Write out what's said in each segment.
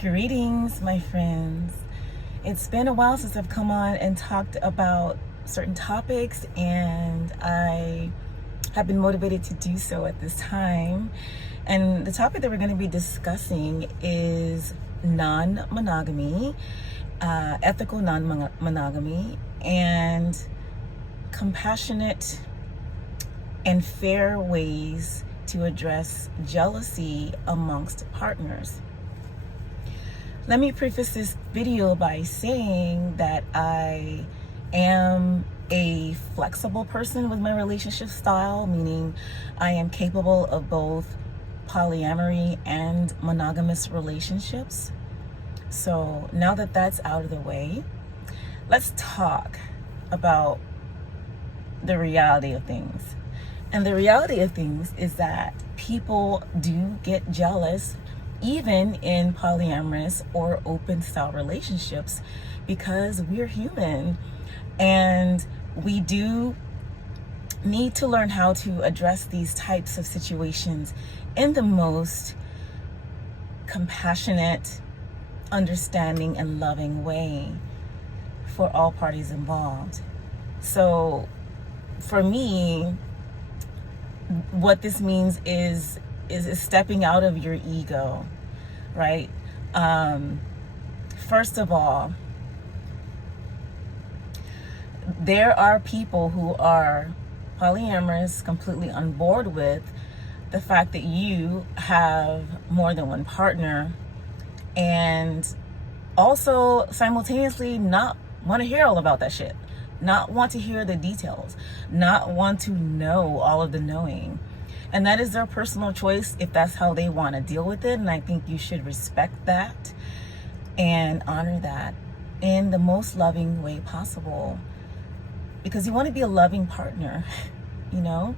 Greetings, my friends. It's been a while since I've come on and talked about certain topics, and I have been motivated to do so at this time. And the topic that we're going to be discussing is non-monogamy, ethical non-monogamy, and compassionate and fair ways to address jealousy amongst partners. Let me preface this video by saying that I am a flexible person with my relationship style, meaning I am capable of both polyamory and monogamous relationships. So now that that's out of the way, let's talk about the reality of things. And the reality of things is that people do get jealous even in polyamorous or open style relationships, because we're human and we do need to learn how to address these types of situations in the most compassionate, understanding, and loving way for all parties involved. So for me, what this means is stepping out of your ego, right? First of all, there are people who are polyamorous, completely on board with the fact that you have more than one partner, and also simultaneously not want to hear all about that shit, not want to hear the details, not want to know all of the knowing. And that is their personal choice if that's how they want to deal with it. And I think you should respect that and honor that in the most loving way possible, because you want to be a loving partner, you know?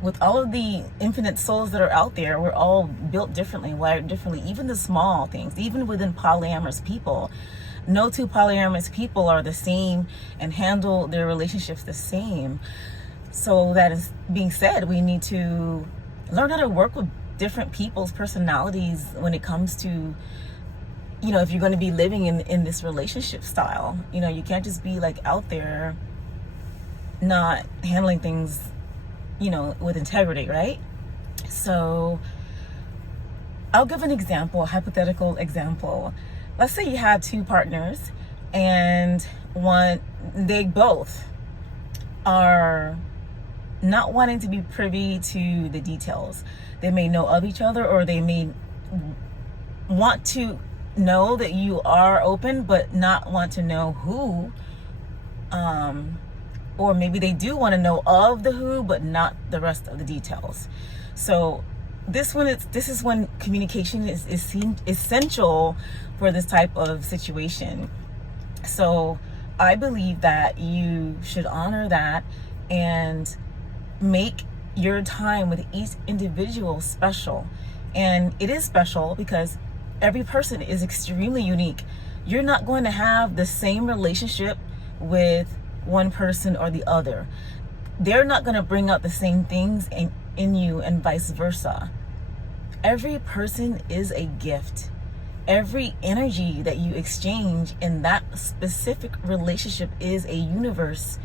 With all of the infinite souls that are out there, we're all built differently, wired differently, even the small things, even within polyamorous people. No two polyamorous people are the same and handle their relationships the same. So that is being said, we need to learn how to work with different people's personalities when it comes to, you know, if you're going to be living in this relationship style. You know, you can't just be like out there not handling things, you know, with integrity, right? So I'll give an example, a hypothetical example. Let's say you have two partners and they both are not wanting to be privy to the details. They may know of each other, or they may want to know that you are open, but not want to know who. Or maybe they do want to know of the who, but not the rest of the details. So this is when communication is essential for this type of situation. So I believe that you should honor that and make your time with each individual special. And it is special because every person is extremely unique. You're not going to have the same relationship with one person or the other. They're not going to bring out the same things in you, and vice versa. Every person is a gift. Every energy that you exchange in that specific relationship is a universe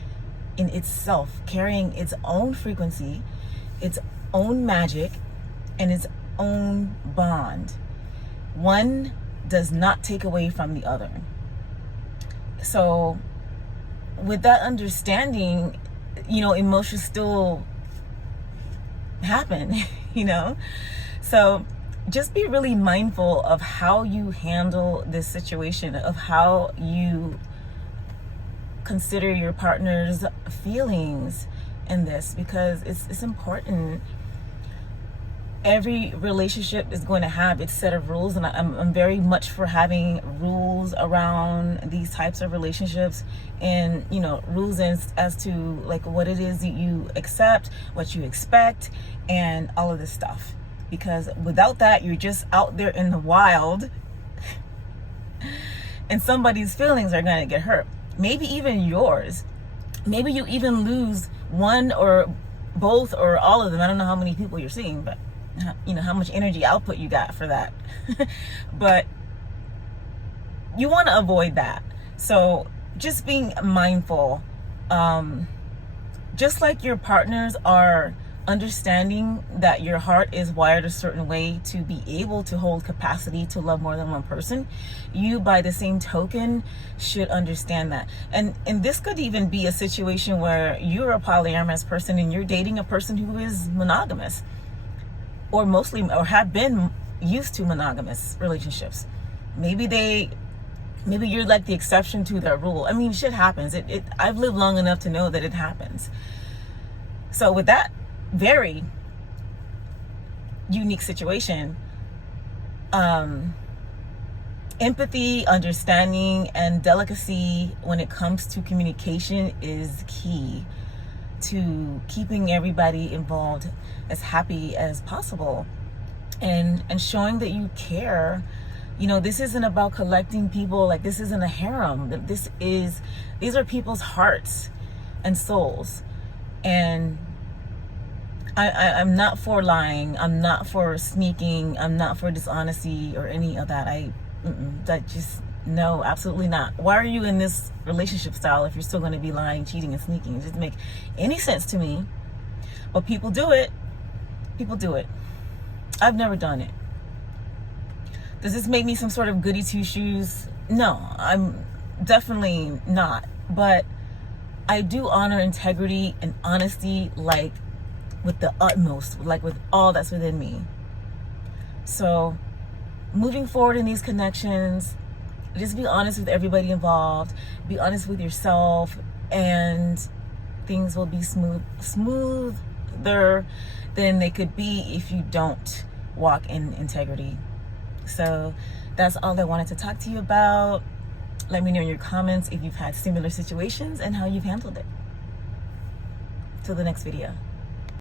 in itself, carrying its own frequency, its own magic, and its own bond. One does not take away from the other. So with that understanding, you know, emotions still happen, you know? So just be really mindful of how you handle this situation, of how you consider your partner's feelings in this, because it's important. Every relationship is going to have its set of rules, and I'm very much for having rules around these types of relationships, and, you know, rules as to like what it is that you accept, what you expect, and all of this stuff. Because without that, you're just out there in the wild and somebody's feelings are going to get hurt. Maybe even yours. Maybe you even lose one or both or all of them. I don't know how many people you're seeing, but how much energy output you got for that. But you want to avoid that. So just being mindful, just like your partners are understanding that your heart is wired a certain way to be able to hold capacity to love more than one person, you by the same token should understand that. And this could even be a situation where you're a polyamorous person and you're dating a person who is monogamous, or have been used to monogamous relationships. Maybe you're like the exception to their rule. I mean, shit happens. I've lived long enough to know that it happens. So with that very unique situation, empathy, understanding, and delicacy when it comes to communication is key to keeping everybody involved as happy as possible, and showing that you care. This isn't about collecting people. Like, this isn't a harem. These are people's hearts and souls. And I'm not for lying. I'm not for sneaking. I'm not for dishonesty or any of that. No, absolutely not. Why are you in this relationship style if you're still going to be lying, cheating, and sneaking? It doesn't make any sense to me. But people do it. I've never done it. Does this make me some sort of goody two-shoes? No, I'm definitely not. But I do honor integrity and honesty, like with the utmost, like with all that's within me. So moving forward in these connections, just be honest with everybody involved. Be honest with yourself, and things will be smoother than they could be if you don't walk in integrity. So that's all I wanted to talk to you about. Let me know in your comments if you've had similar situations and how you've handled it. Till the next video.